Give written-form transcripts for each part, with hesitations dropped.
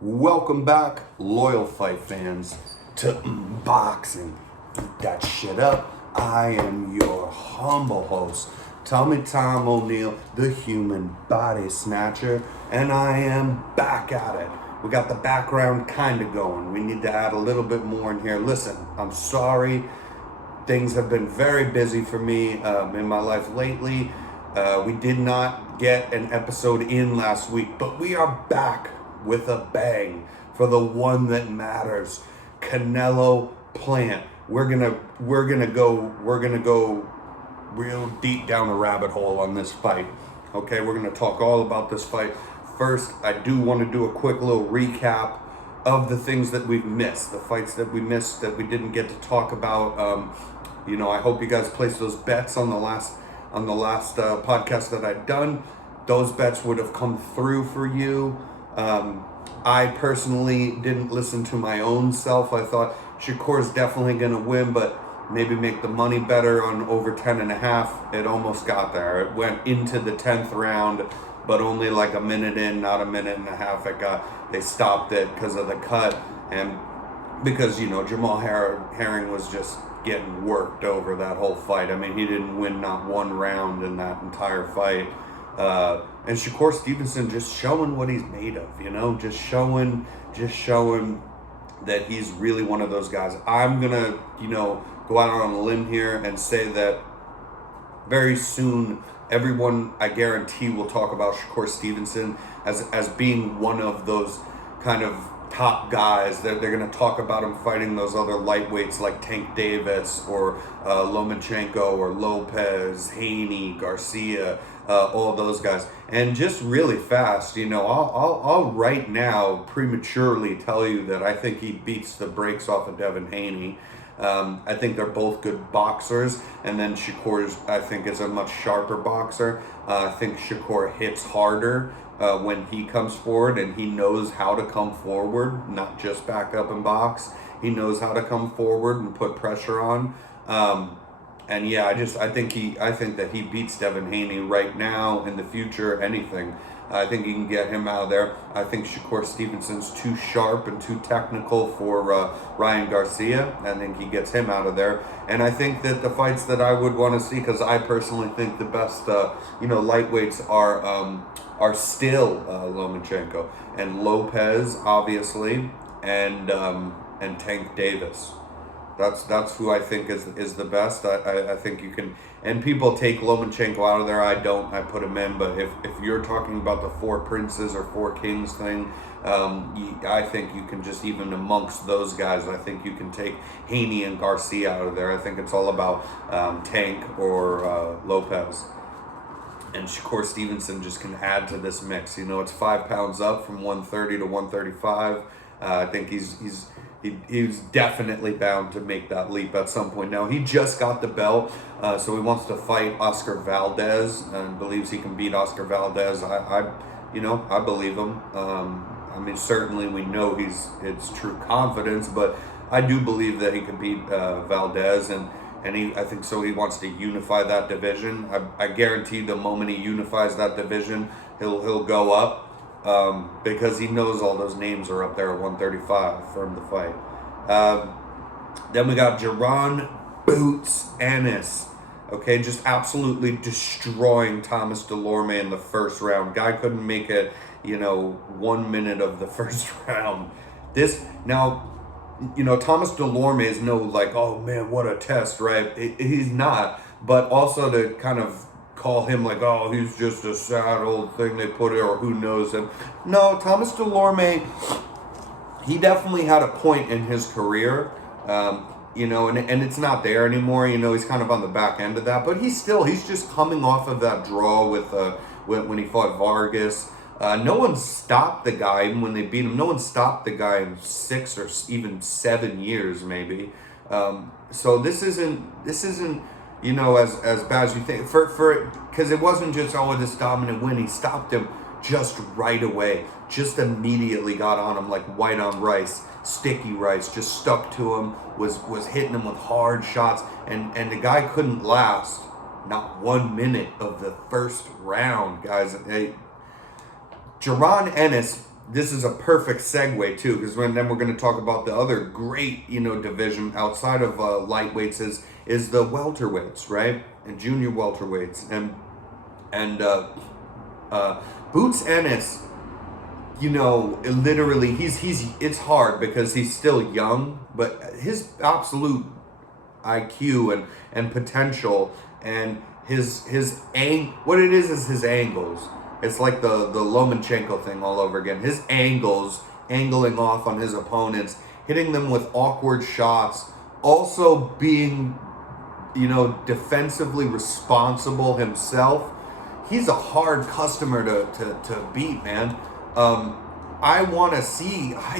Welcome back, loyal fight fans, to Boxing. Eat that shit up. I am your humble host, Tommy Tom O'Neill, the human body snatcher, and I am back at it. We got the background kind of going. We need to add a little bit more in here. Listen, I'm sorry. Things have been very busy for me in my life lately. We did not get an episode in last week, but we are back with a bang for the one that matters, Canelo Plant. We're gonna go real deep down the rabbit hole on this fight. Okay, we're gonna talk all about this fight. First, I do want to do a quick little recap of the things that we've missed, the fights that we missed that we didn't get to talk about. I hope you guys placed those bets on the last podcast that I'd done. Those bets would have come through for you. I personally didn't listen to my own self. I thought Shakur's definitely going to win, but maybe make the money better on over 10.5. It almost got there. It went into the 10th round, but only like a minute in, not a minute and a half. They stopped it because of the cut, and because Jamal Herring was just getting worked over that whole fight. I mean, he didn't win not one round in that entire fight. And Shakur Stevenson just showing what he's made of, just showing that he's really one of those guys. I'm gonna, go out on a limb here and say that very soon everyone, I guarantee, will talk about Shakur Stevenson as being one of those kind of top guys. They're going to talk about him fighting those other lightweights like Tank Davis or Lomachenko or Lopez, Haney, Garcia, all those guys. And just really fast, I'll right now prematurely tell you that I think he beats the brakes off of Devin Haney. I think they're both good boxers, and then Shakur, I think, is a much sharper boxer. I think Shakur hits harder when he comes forward, and he knows how to come forward, not just back up and box. He knows how to come forward and put pressure on. And yeah, I think that he beats Devin Haney right now, in the future, anything. I think he can get him out of there. I think Shakur Stevenson's too sharp and too technical for Ryan Garcia. I think he gets him out of there. And I think that the fights that I would want to see, because I personally think the best, lightweights are still Lomachenko and Lopez, obviously, and Tank Davis. That's who I think is the best. I think you can, and people take Lomachenko out of there. I don't. I put him in. But if you're talking about the four princes or four kings thing, I think you can just, even amongst those guys, I think you can take Haney and Garcia out of there. I think it's all about Tank or Lopez. And Shakur Stevenson just can add to this mix. It's 5 pounds up from 130 to 135. I think he's definitely bound to make that leap at some point. Now, he just got the belt, so he wants to fight Oscar Valdez and believes he can beat Oscar Valdez. I believe him. Certainly we know it's true confidence, but I do believe that he can beat Valdez, and I think so. He wants to unify that division. I guarantee the moment he unifies that division, he'll go up. Because he knows all those names are up there at 135 for him to fight. Then we got Jaron Boots Ennis. Okay, just absolutely destroying Thomas Delorme in the first round. Guy couldn't make it, 1 minute of the first round. Thomas Delorme is no like, oh man, what a test, right? He's not. But also to kind of call him like, oh, he's just a sad old thing they put it, or who knows him. No, Thomas Delorme, he definitely had a point in his career, and it's not there anymore. He's kind of on the back end of that, but he's just coming off of that draw with when he fought Vargas. No one stopped the guy, even when they beat him. No one stopped the guy in 6 or even 7 years, maybe. So this isn't as bad as you think, because it wasn't just this dominant win. He stopped him just right away, just immediately got on him like white on rice, sticky rice, just stuck to him, was hitting him with hard shots, and the guy couldn't last not 1 minute of the first round, guys. Jaron Ennis this is a perfect segue too, because then we're going to talk about the other great, division outside of lightweights is the welterweights, right? And junior welterweights, and Boots Ennis, literally he's it's hard because he's still young, but his absolute IQ and potential and what it is his angles. It's like the Lomachenko thing all over again. His angling off on his opponents, hitting them with awkward shots, also being, defensively responsible himself. He's a hard customer to beat, man. I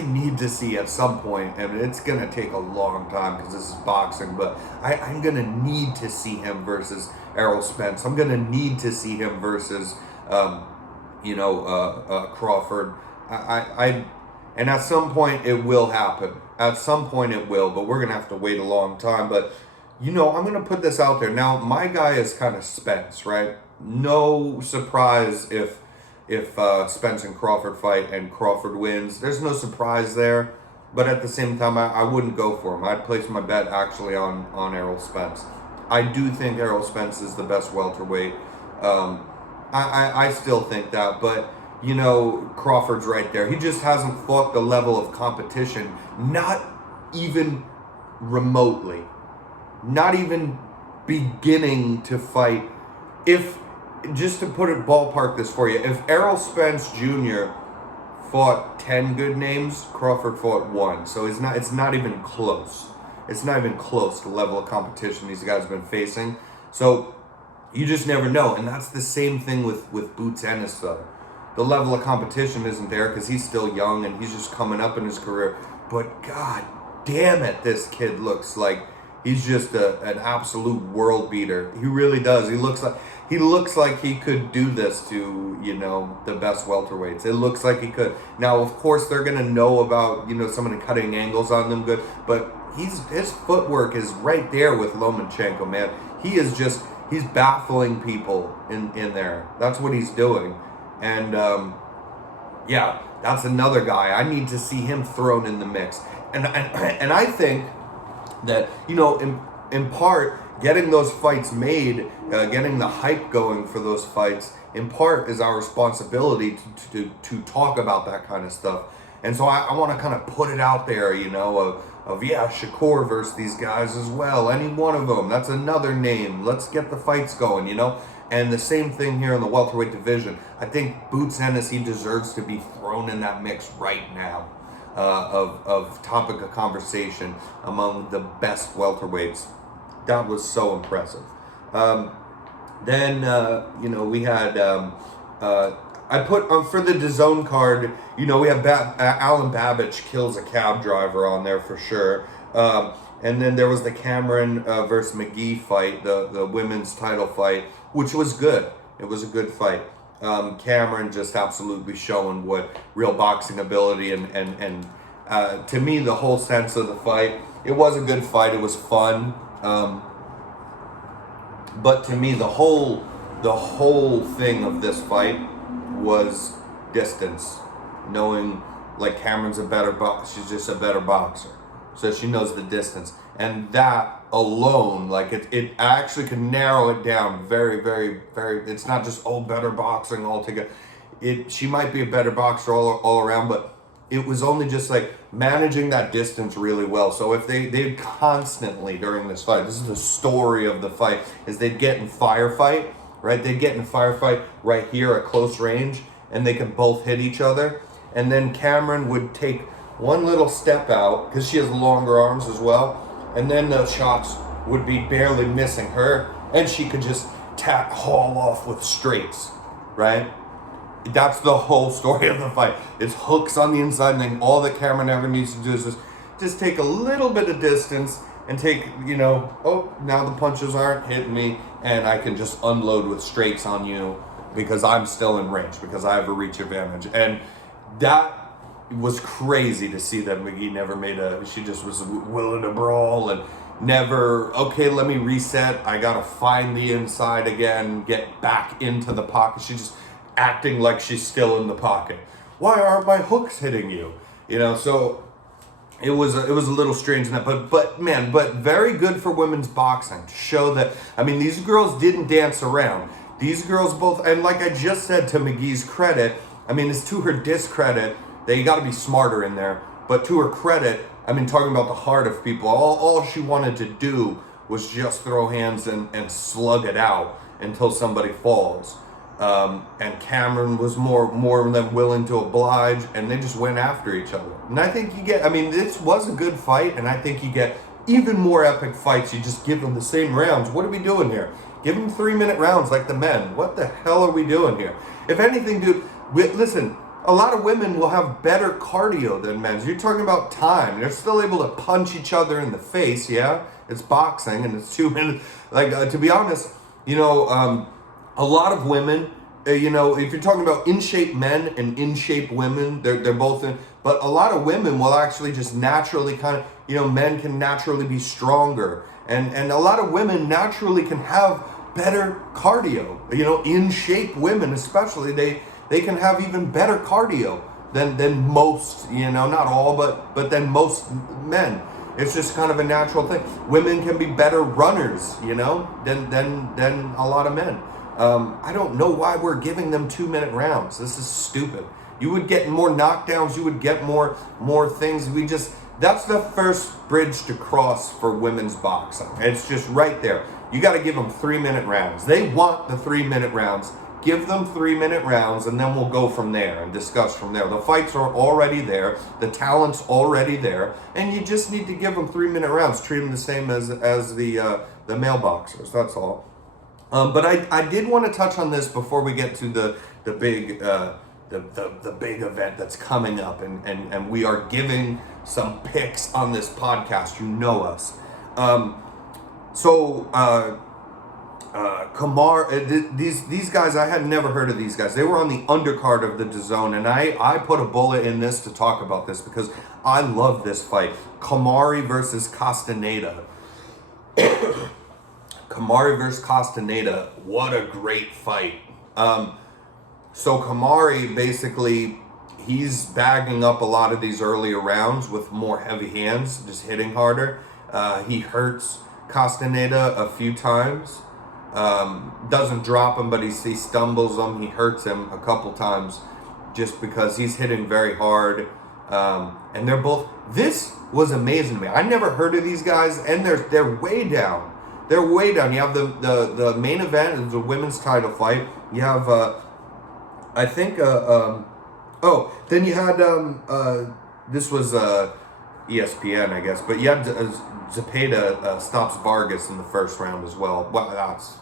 need to see at some point, and it's going to take a long time because this is boxing, but I'm going to need to see him versus Errol Spence. I'm going to need to see him versus, Crawford. And at some point it will happen. At some point it will, but we're going to have to wait a long time. But, I'm going to put this out there. Now, my guy is kind of Spence, right? No surprise if Spence and Crawford fight and Crawford wins. There's no surprise there. But at the same time, I wouldn't go for him. I'd place my bet actually on Errol Spence. I do think Errol Spence is the best welterweight. I still think that, but Crawford's right there. He just hasn't fought the level of competition, not even remotely, not even beginning to fight. Just to put it, ballpark this for you, if Errol Spence Jr. fought 10 good names, Crawford fought 1. So it's not even close. It's not even close to the level of competition these guys have been facing. So you just never know. And that's the same thing with Boots Ennis, though. The level of competition isn't there because he's still young and he's just coming up in his career. But god damn it, this kid looks like he's just an absolute world beater. He really does. He looks like he could do this to, the best welterweights. It looks like he could. Now, of course, they're going to know about, some of the cutting angles on them good. But his footwork is right there with Lomachenko, man. He's baffling people in there. That's what he's doing. And, that's another guy. I need to see him thrown in the mix. And I think that, in part, getting those fights made, getting the hype going for those fights, in part is our responsibility to talk about that kind of stuff. And so I want to kind of put it out there, Shakur versus these guys as well. Any one of them, that's another name. Let's get the fights going, And the same thing here in the welterweight division. I think Boots Ennis, he deserves to be thrown in that mix right now of topic of conversation among the best welterweights. That was so impressive. Then we had I put for the DAZN card. We have Alan Babich kills a cab driver on there for sure. And then there was the Cameron versus McGee fight, the women's title fight, which was good. It was a good fight. Cameron just absolutely showing what real boxing ability and to me the whole sense of the fight. It was a good fight. It was fun. But to me, the whole thing of this fight was distance. Knowing like Cameron's a better boxer, she's just a better boxer, so she knows the distance, and that alone, like it actually can narrow it down very, very, very. It's not just better boxing altogether. She might be a better boxer all around, but it was only just like managing that distance really well. So if they constantly during this fight, this is the story of the fight, is they'd get in firefight, right? They'd get in firefight right here at close range, and they can both hit each other. And then Cameron would take one little step out, because she has longer arms as well, and then those shots would be barely missing her, and she could just haul off with straights, right? That's the whole story of the fight. It's hooks on the inside, and then all that Cameron ever needs to do is just take a little bit of distance and take, now the punches aren't hitting me, and I can just unload with straights on you because I'm still in range, because I have a reach advantage. And that was crazy to see that McGee never she just was willing to brawl and never, okay, let me reset. I got to find the inside again, get back into the pocket. She just acting like she's still in the pocket. why aren't my hooks hitting you? You know, so it was a little strange in that, but very good for women's boxing to show that. I mean, these girls didn't dance around. These girls both, and like I just said, to McGee's credit, I mean, it's to her discredit that you got to be smarter in there. But to her credit, I mean, talking about the heart of people, all she wanted to do was just throw hands and slug it out until somebody falls. And Cameron was more than willing to oblige, and they just went after each other. And I think this was a good fight, and I think you get even more epic fights. You just give them the same rounds. What are we doing here? Give them 3-minute rounds like the men. What the hell are we doing here? If anything, dude, listen, a lot of women will have better cardio than men. You're talking about time. They're still able to punch each other in the face, yeah? It's boxing, and it's 2 minutes. Like, to be honest, a lot of women, if you're talking about in-shape men and in-shape women, they're both in. But a lot of women will actually just naturally men can naturally be stronger. And a lot of women naturally can have better cardio. In-shape women especially, they can have even better cardio than most, not all, but than most men. It's just kind of a natural thing. Women can be better runners, than a lot of men. I don't know why we're giving them 2-minute rounds. This is stupid. You would get more knockdowns. You would get more things. That's the first bridge to cross for women's boxing. It's just right there. You got to give them 3-minute rounds. They want the 3-minute rounds. Give them 3-minute rounds, and then we'll go from there and discuss from there. The fights are already there. The talent's already there. And you just need to give them 3-minute rounds. Treat them the same as the male boxers. That's all. But I did want to touch on this before we get to the big the big event that's coming up, and we are giving some picks on this podcast. You know us. Kamar, these guys, I had never heard of these guys. They were on the undercard of the DAZN, and I put a bullet in this to talk about this because I love this fight. Kamari versus Castaneda. Kamari versus Castaneda, what a great fight. So Kamari, basically, he's bagging up a lot of these earlier rounds with more heavy hands, just hitting harder. He hurts Castaneda a few times. Doesn't drop him, but he stumbles him. He hurts him a couple times just because he's hitting very hard. And they're both, this was amazing to me. I never heard of these guys, and they're way down. They're way down. You have the main event is a women's title fight. You have then you had this was ESPN, I guess, but you had Zepeda stops Vargas in the first round as well. Well, that's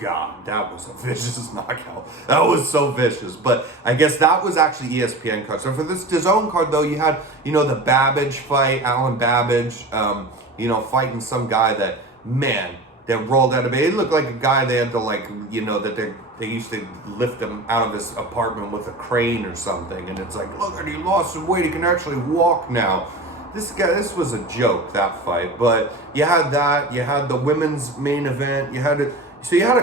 God, that was a vicious knockout. That was so vicious. But I guess that was actually ESPN card. So for this DAZN card, though, you had the Babbage fight, Alan Babbage, fighting some guy that rolled out of bed. It looked like a guy they had to that they used to lift him out of his apartment with a crane or something. And it's like, look, he lost some weight. He can actually walk now. This was a joke, that fight. But you had that. You had the women's main event. You had a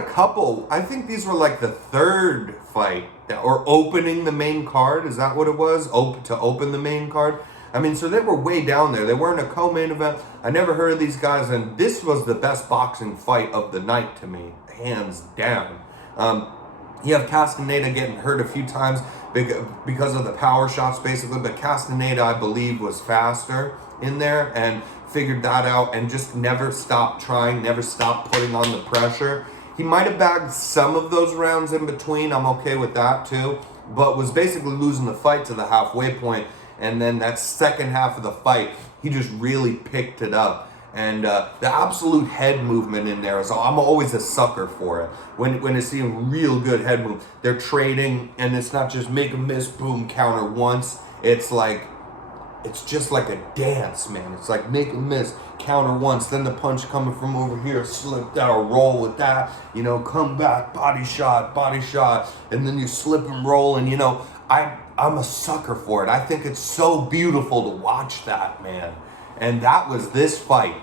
couple. I think these were like the third fight or opening the main card. Is that what it was? To open the main card. I mean, so they were way down there. They weren't a co-main event. I never heard of these guys, and this was the best boxing fight of the night to me, hands down. You have Castaneda getting hurt a few times because of the power shots, basically, but Castaneda, I believe, was faster in there and figured that out and just never stopped trying, never stopped putting on the pressure. He might have bagged some of those rounds in between. I'm okay with that, too, but was basically losing the fight to the halfway point. And then that second half of the fight, he just really picked it up. And the absolute head movement in there is, I'm always a sucker for it. When it's seeing real good head move, they're trading, and it's not just make a miss, boom, counter once. It's just like a dance, man. It's like make a miss, counter once, then the punch coming from over here, slip that or roll with that, come back, body shot, and then you slip and roll, and I'm a sucker for it. I think it's so beautiful to watch that, man. And that was this fight.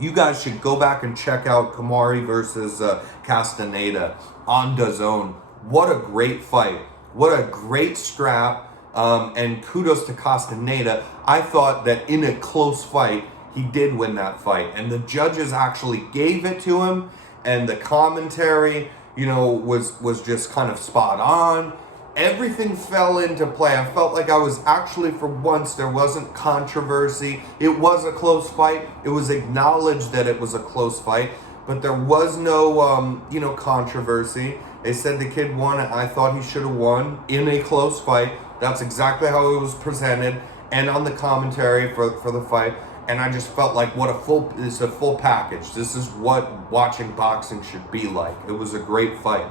You guys should go back and check out Kamari versus Castaneda on DAZN. What a great fight. What a great scrap. And kudos to Castaneda. I thought that in a close fight, he did win that fight. And the judges actually gave it to him. And the commentary, was just kind of spot on. Everything fell into play. I felt like I was actually, for once, there wasn't controversy. It was a close fight. It was acknowledged that it was a close fight. But there was no, controversy. They said the kid won. I thought he should have won in a close fight. That's exactly how it was presented, and on the commentary for the fight. And I just felt like it's a full package. This is what watching boxing should be like. It was a great fight,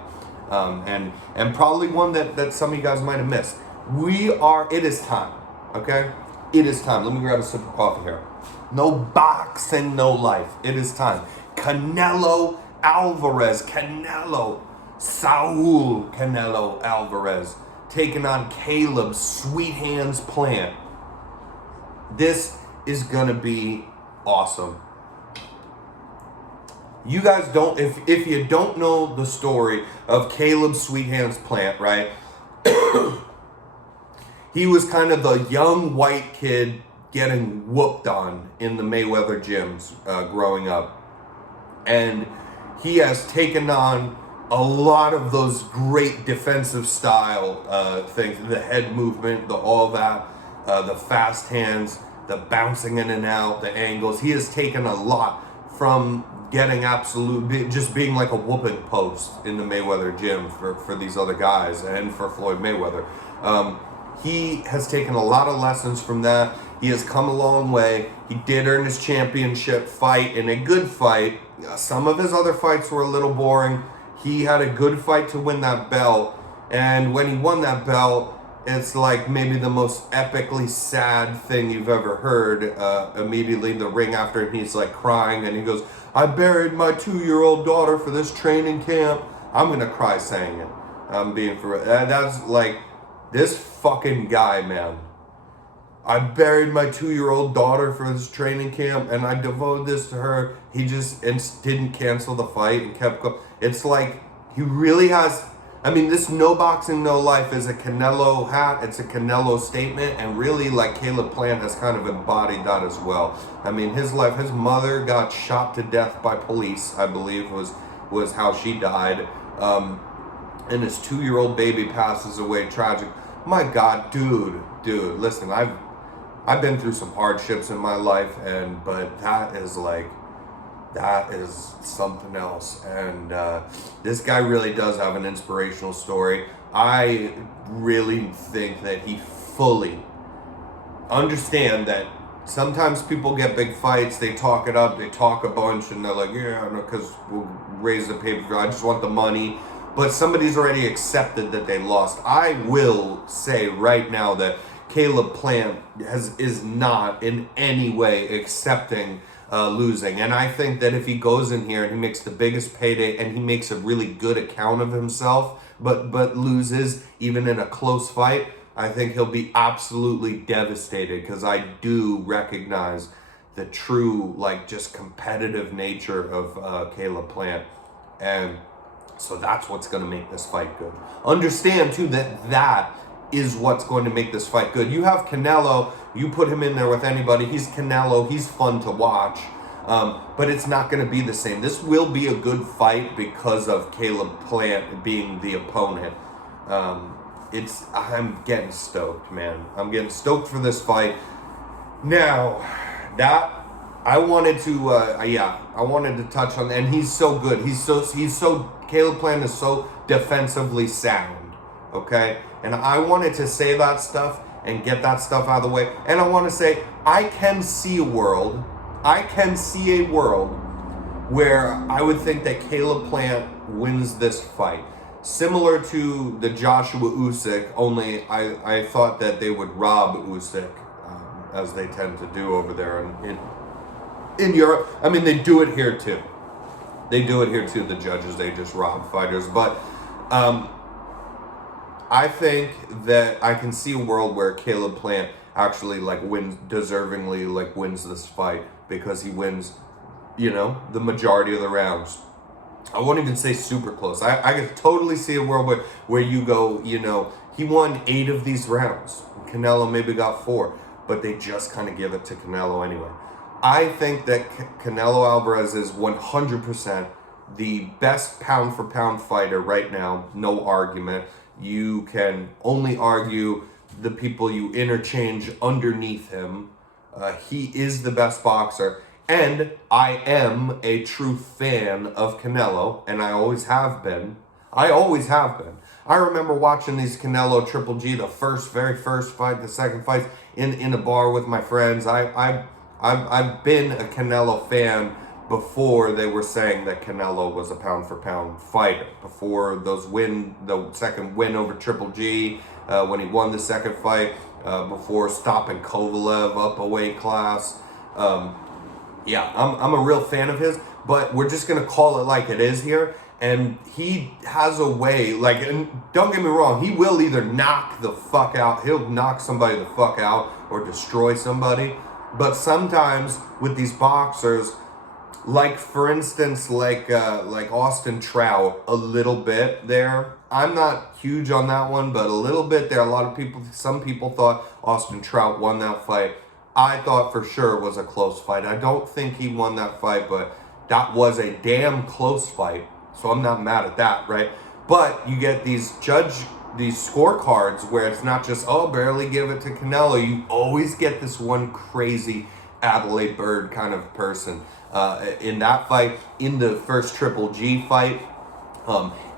and probably one that some of you guys might have missed. It is time, okay? It is time. Let me grab a sip of coffee here. No boxing, no life. It is time. Canelo Saul Canelo Alvarez, taking on Caleb Sweet Hands Plant. This is gonna be awesome. You guys if you don't know the story of Caleb Sweet Hands Plant, right? He was kind of the young white kid getting whooped on in the Mayweather gyms growing up. And he has taken on a lot of those great defensive style things, the head movement, the fast hands, the bouncing in and out, the angles. He has taken a lot from getting just being like a whooping post in the Mayweather gym for these other guys and for Floyd Mayweather. He has taken a lot of lessons from that. He has come a long way. He did earn his championship fight in a good fight. Some of his other fights were a little boring. He had a good fight to win that belt. And when he won that belt, it's like maybe the most epically sad thing you've ever heard. Immediately in the ring after, he's like crying and he goes, "I buried my 2-year-old daughter for this training camp." I'm gonna cry saying it. I'm being for that's like this fucking guy, man. I buried my 2-year-old daughter for this training camp and I devoted this to her. He just didn't cancel the fight and kept going. It's like he really has. This no boxing, no life is a Canelo hat. It's a Canelo statement. And really, like, Caleb Plant has kind of embodied that as well. His mother got shot to death by police, I believe, was how she died. And his 2-year-old baby passes away tragic. My God, dude, listen, I've been through some hardships in my life, but that is something else. And this guy really does have an inspirational story. I really think that he fully understand that sometimes people get big fights, they talk it up, they talk a bunch, and they're like, yeah, because we'll raise the pay-per-view, I just want the money. But somebody's already accepted that they lost. I will say right now that Caleb Plant is not in any way accepting losing. And I think that if he goes in here and he makes the biggest payday and he makes a really good account of himself, but loses even in a close fight, I think he'll be absolutely devastated, because I do recognize the true, just competitive nature of Caleb Plant. And so that's what's going to make this fight good. Understand, too, that is what's going to make this fight good. You have Canelo, you put him in there with anybody, he's Canelo, he's fun to watch, but it's not going to be the same. This will be a good fight because of Caleb Plant being the opponent. I'm getting stoked, man. I'm getting stoked for this fight. Now, I wanted to touch on, and he's so good. Caleb Plant is so defensively sound, okay? And I wanted to say that stuff and get that stuff out of the way. And I want to say, I can see a world where I would think that Caleb Plant wins this fight. Similar to the Joshua Usyk, only I thought that they would rob Usyk, as they tend to do over there in Europe. They do it here too. The judges, they just rob fighters. But I think that I can see a world where Caleb Plant actually deservingly wins this fight, because he wins, the majority of the rounds. I won't even say super close. I could totally see a world where you go, He won 8 of these rounds. Canelo maybe got 4, but they just kind of give it to Canelo anyway. I think that Canelo Alvarez is 100% the best pound for pound fighter right now. No argument. You can only argue the people you interchange underneath him. He is the best boxer. And I am a true fan of Canelo, and I always have been. I always have been. I remember watching these Canelo Triple G, the very first fight, the second fight, in a bar with my friends. I've been a Canelo fan before they were saying that Canelo was a pound for pound fighter. Before the second win over Triple G, when he won the second fight, before stopping Kovalev up a weight class. Yeah, I'm a real fan of his, but we're just gonna call it like it is here. And he has a way, and don't get me wrong, he will either knock the fuck out, he'll knock somebody the fuck out or destroy somebody. But sometimes with these boxers, for instance, like Austin Trout, a little bit there. I'm not huge on that one, but a little bit there. Some people thought Austin Trout won that fight. I thought for sure it was a close fight. I don't think he won that fight, but that was a damn close fight. So I'm not mad at that, right? But you get these scorecards where it's not just, barely give it to Canelo. You always get this one crazy Adelaide Bird kind of person. In that fight, in the first Triple G fight,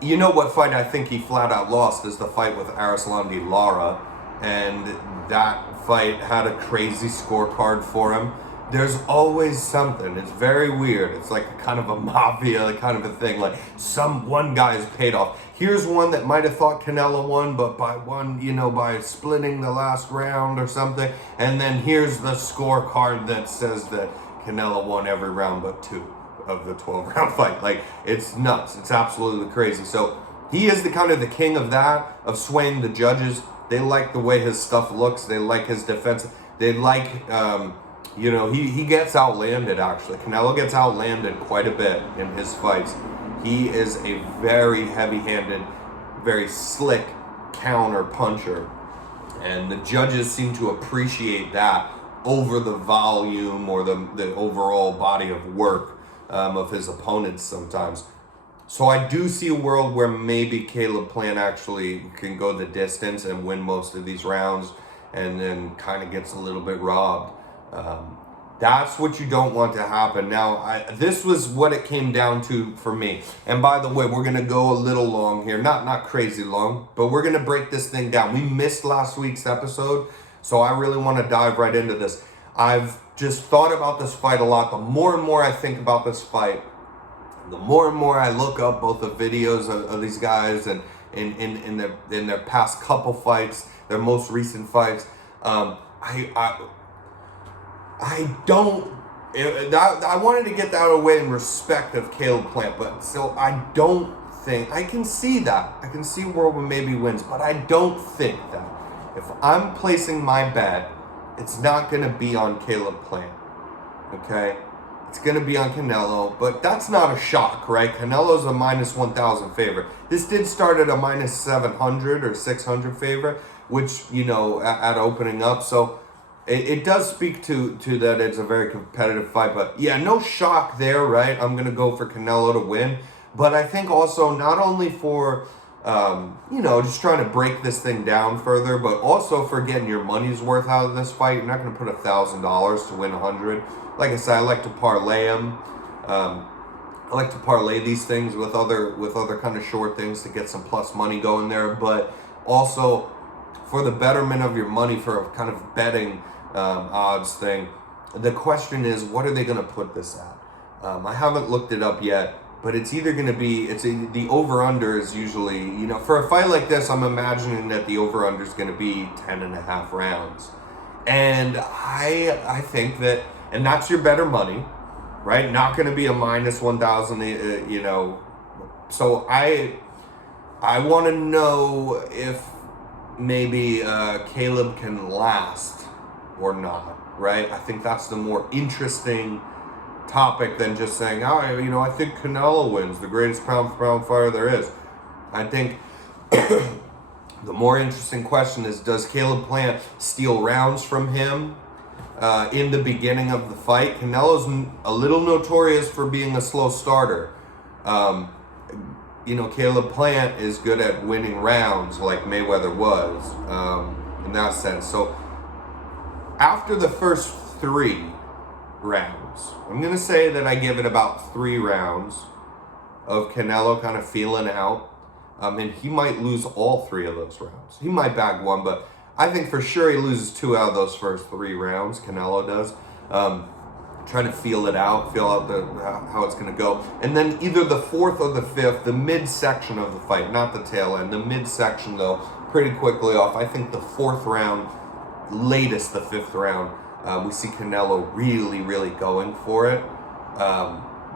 you know what fight I think he flat out lost is the fight with Arislandi Lara. And that fight had a crazy scorecard for him. There's always something. It's very weird. It's like a kind of a mafia kind of a thing. Like one guy is paid off. Here's one that might have thought Canelo won, but by splitting the last round or something. And then here's the scorecard that says that Canelo won every round but 2 of the 12-round fight. Like, it's nuts. It's absolutely crazy. So he is the king of that, of swaying the judges. They like the way his stuff looks. They like his defense. They like, he gets outlanded, actually. Canelo gets outlanded quite a bit in his fights. He is a very heavy-handed, very slick counter puncher. And the judges seem to appreciate that over the volume or the overall body of work of his opponents sometimes. So I do see a world where maybe Caleb Plant actually can go the distance and win most of these rounds and then kind of gets a little bit robbed. That's what you don't want to happen. Now, this was what it came down to for me. And by the way, we're going to go a little long here. Not crazy long, but we're going to break this thing down. We missed last week's episode, so I really want to dive right into this. I've just thought about this fight a lot. The more and more I think about this fight, the more and more I look up both the videos of these guys and in their past couple fights, their most recent fights, I wanted to get that out of the way in respect of Caleb Plant, but so I don't think, I can see that. I can see a world where maybe wins, but I don't think that if I'm placing my bet, it's not going to be on Caleb Plant, okay? It's going to be on Canelo, but that's not a shock, right? Canelo's a minus 1,000 favorite. This did start at a minus 700 or 600 favorite, which, at opening up. So it does speak to that it's a very competitive fight. But yeah, no shock there, right? I'm going to go for Canelo to win. But I think also not only for, just trying to break this thing down further, but also for getting your money's worth out of this fight. You're not going to put $1,000 to win 100. Like I said, I like to parlay them. I like to parlay these things with other kind of short things to get some plus money going there. But also for the betterment of your money, for a kind of betting odds thing, the question is, what are they going to put this at? I haven't looked it up yet, but it's either going to be, the over-under is usually, for a fight like this, I'm imagining that the over-under is going to be 10.5 rounds. And I think that, and that's your better money, right? Not going to be a minus 1,000, So I want to know if maybe Caleb can last or not, right? I think that's the more interesting topic than just saying, I think Canelo wins, the greatest pound for pound fighter there is. I think The more interesting question is, does Caleb Plant steal rounds from him in the beginning of the fight? Canelo's a little notorious for being a slow starter. Caleb Plant is good at winning rounds like Mayweather was in that sense. So after the first 3 rounds, I'm going to say that I give it about 3 rounds of Canelo kind of feeling out. And he might lose all 3 of those rounds. He might bag 1, but I think for sure he loses 2 out of those first 3 rounds. Canelo does. Trying to feel out how it's going to go. And then either the 4th or the 5th, the midsection of the fight, not the tail end, the midsection though, pretty quickly off. I think the 4th round, latest the 5th round, we see Canelo really, really going for it.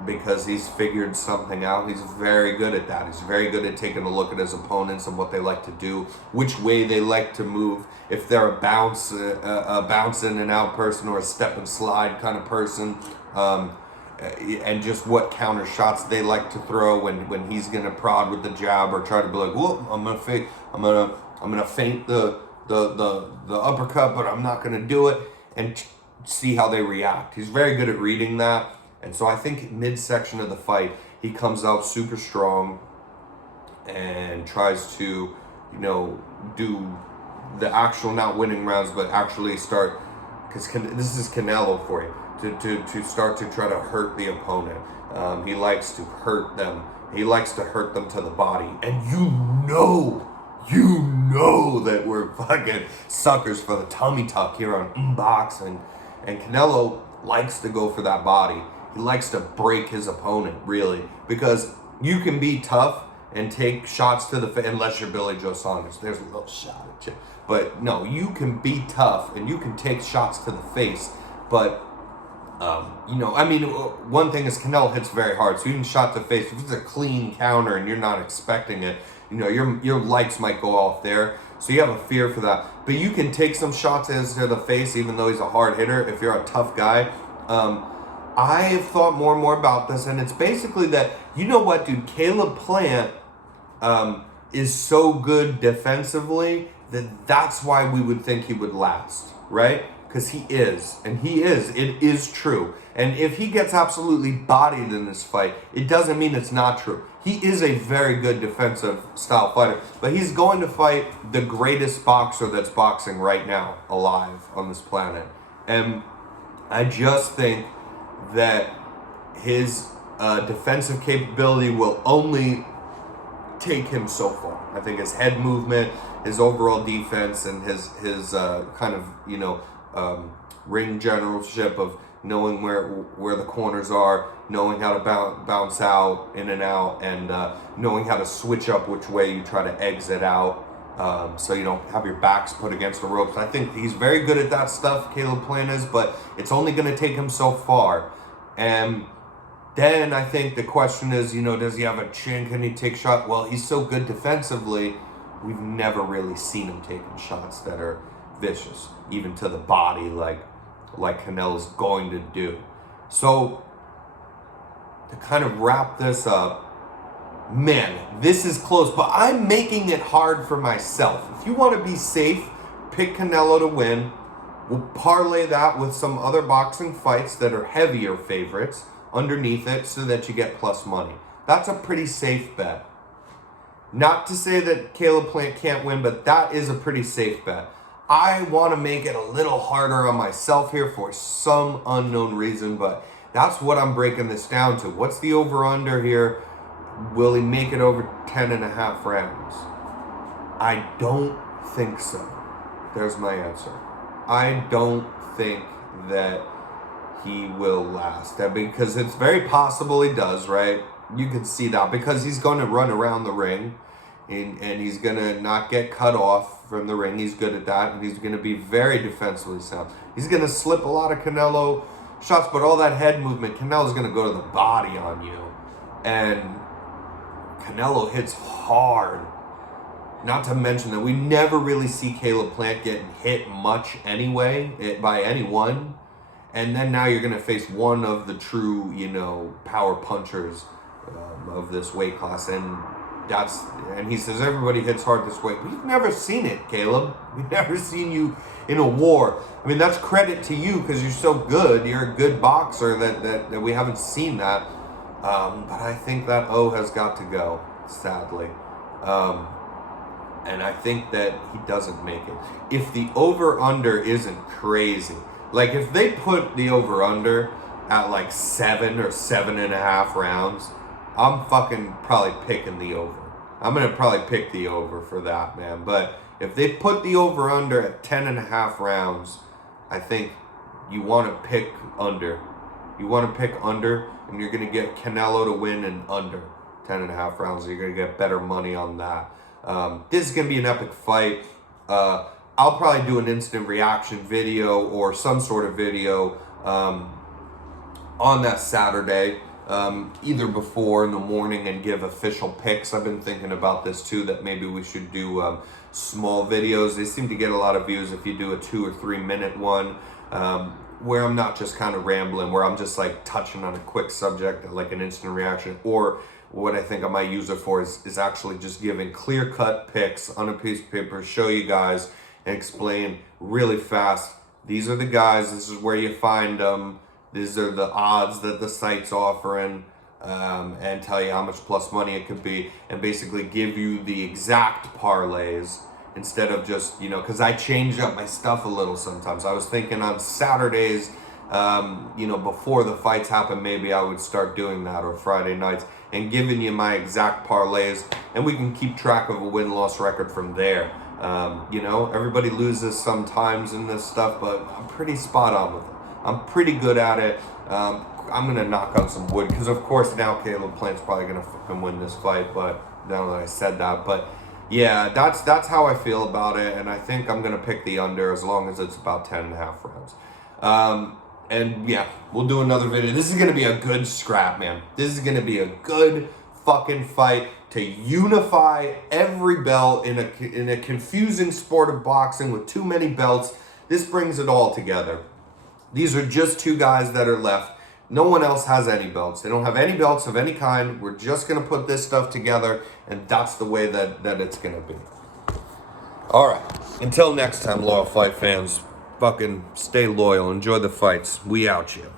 Because he's figured something out. He's very good at that. He's very good at taking a look at his opponents and what they like to do, which way they like to move. If they're a bounce in and out person or a step and slide kind of person, and just what counter shots they like to throw when he's gonna prod with the jab or try to be like, whoa, I'm gonna feint the uppercut, but I'm not gonna do it, and see how they react. He's very good at reading that. And so I think midsection of the fight, he comes out super strong and tries to, do the actual not winning rounds, but actually start, because this is Canelo for you, to start to try to hurt the opponent. He likes to hurt them. He likes to hurt them to the body. And you know that we're fucking suckers for the tummy tuck here on Unboxing. And Canelo likes to go for that body. He likes to break his opponent, really, because you can be tough and take shots to the face, unless you're Billy Joe Saunders. There's a little shot at you. But no, you can be tough and you can take shots to the face. But, one thing is Canelo hits very hard. So even shot to the face, if it's a clean counter and you're not expecting it, your lights might go off there. So you have a fear for that. But you can take some shots to the face, even though he's a hard hitter, if you're a tough guy. I have thought more and more about this, and it's basically that, dude, Caleb Plant is so good defensively that's why we would think he would last, right? Because he is, it is true. And if he gets absolutely bodied in this fight, it doesn't mean it's not true. He is a very good defensive style fighter, but he's going to fight the greatest boxer that's boxing right now alive on this planet. And I just think that his defensive capability will only take him so far. I think his head movement, his overall defense, and his kind of ring generalship of knowing where the corners are, knowing how to bounce out, in and out, and knowing how to switch up which way you try to exit out, so you don't have your backs put against the ropes. I think he's very good at that stuff, Caleb Plant is, but it's only going to take him so far. And then I think the question is, does he have a chin? Can he take shots? Well, he's so good defensively, we've never really seen him taking shots that are vicious, even to the body, like Canelo's going to do. So to kind of wrap this up, man, this is close, but I'm making it hard for myself. If you want to be safe, pick Canelo to win. We'll parlay that with some other boxing fights that are heavier favorites underneath it so that you get plus money. That's a pretty safe bet. Not to say that Caleb Plant can't win, but that is a pretty safe bet. I want to make it a little harder on myself here for some unknown reason, but that's what I'm breaking this down to. What's the over-under here? Will he make it over 10.5 rounds? I don't think so. There's my answer. I don't think that he will last. Because it's very possible he does, right? You can see that because he's going to run around the ring and he's going to not get cut off from the ring. He's good at that, and he's going to be very defensively sound. He's going to slip a lot of Canelo shots, but all that head movement, Canelo's going to go to the body on you. And Canelo hits hard. Not to mention that we never really see Caleb Plant getting hit much anyway by anyone. And then now you're going to face one of the true, power punchers of this weight class. And and he says everybody hits hard this way. We've never seen it, Caleb. We've never seen you in a war. I mean, that's credit to you because you're so good. You're a good boxer that we haven't seen that. But I think that O has got to go, sadly. And I think that he doesn't make it. If the over-under isn't crazy, like if they put the over-under at like 7 or 7.5 rounds, I'm fucking probably picking the over. I'm going to probably pick the over for that, man. But if they put the over-under at 10.5 rounds, I think you want to pick under. You want to pick under, and you're going to get Canelo to win in under 10.5 rounds. You're going to get better money on that. This is going to be an epic fight. I'll probably do an instant reaction video or some sort of video on that Saturday, either before in the morning and give official picks. I've been thinking about this too, that maybe we should do small videos. They seem to get a lot of views if you do a 2 or 3 minute one, where I'm not just kind of rambling, where I'm just like touching on a quick subject, like an instant reaction. Or what I think I might use it for is actually just giving clear-cut picks on a piece of paper, show you guys and explain really fast. These are the guys, this is where you find them. These are the odds that the site's offering, and tell you how much plus money it could be, and basically give you the exact parlays instead of just, because I change up my stuff a little sometimes. I was thinking on Saturdays, before the fights happen, maybe I would start doing that, or Friday nights, and giving you my exact parlays, and we can keep track of a win-loss record from there. Everybody loses sometimes in this stuff, but I'm pretty spot on with it. I'm pretty good at it. I'm going to knock on some wood because, of course, now Caleb Plant's probably going to fucking win this fight, but now that I said that. But, yeah, that's how I feel about it, and I think I'm going to pick the under as long as it's about 10.5 rounds. And, yeah, we'll do another video. This is going to be a good scrap, man. This is going to be a good fucking fight to unify every belt in a confusing sport of boxing with too many belts. This brings it all together. These are just 2 guys that are left. No one else has any belts. They don't have any belts of any kind. We're just going to put this stuff together, and that's the way that it's going to be. All right. Until next time, loyal fight fans, fucking stay loyal. Enjoy the fights. We out, you.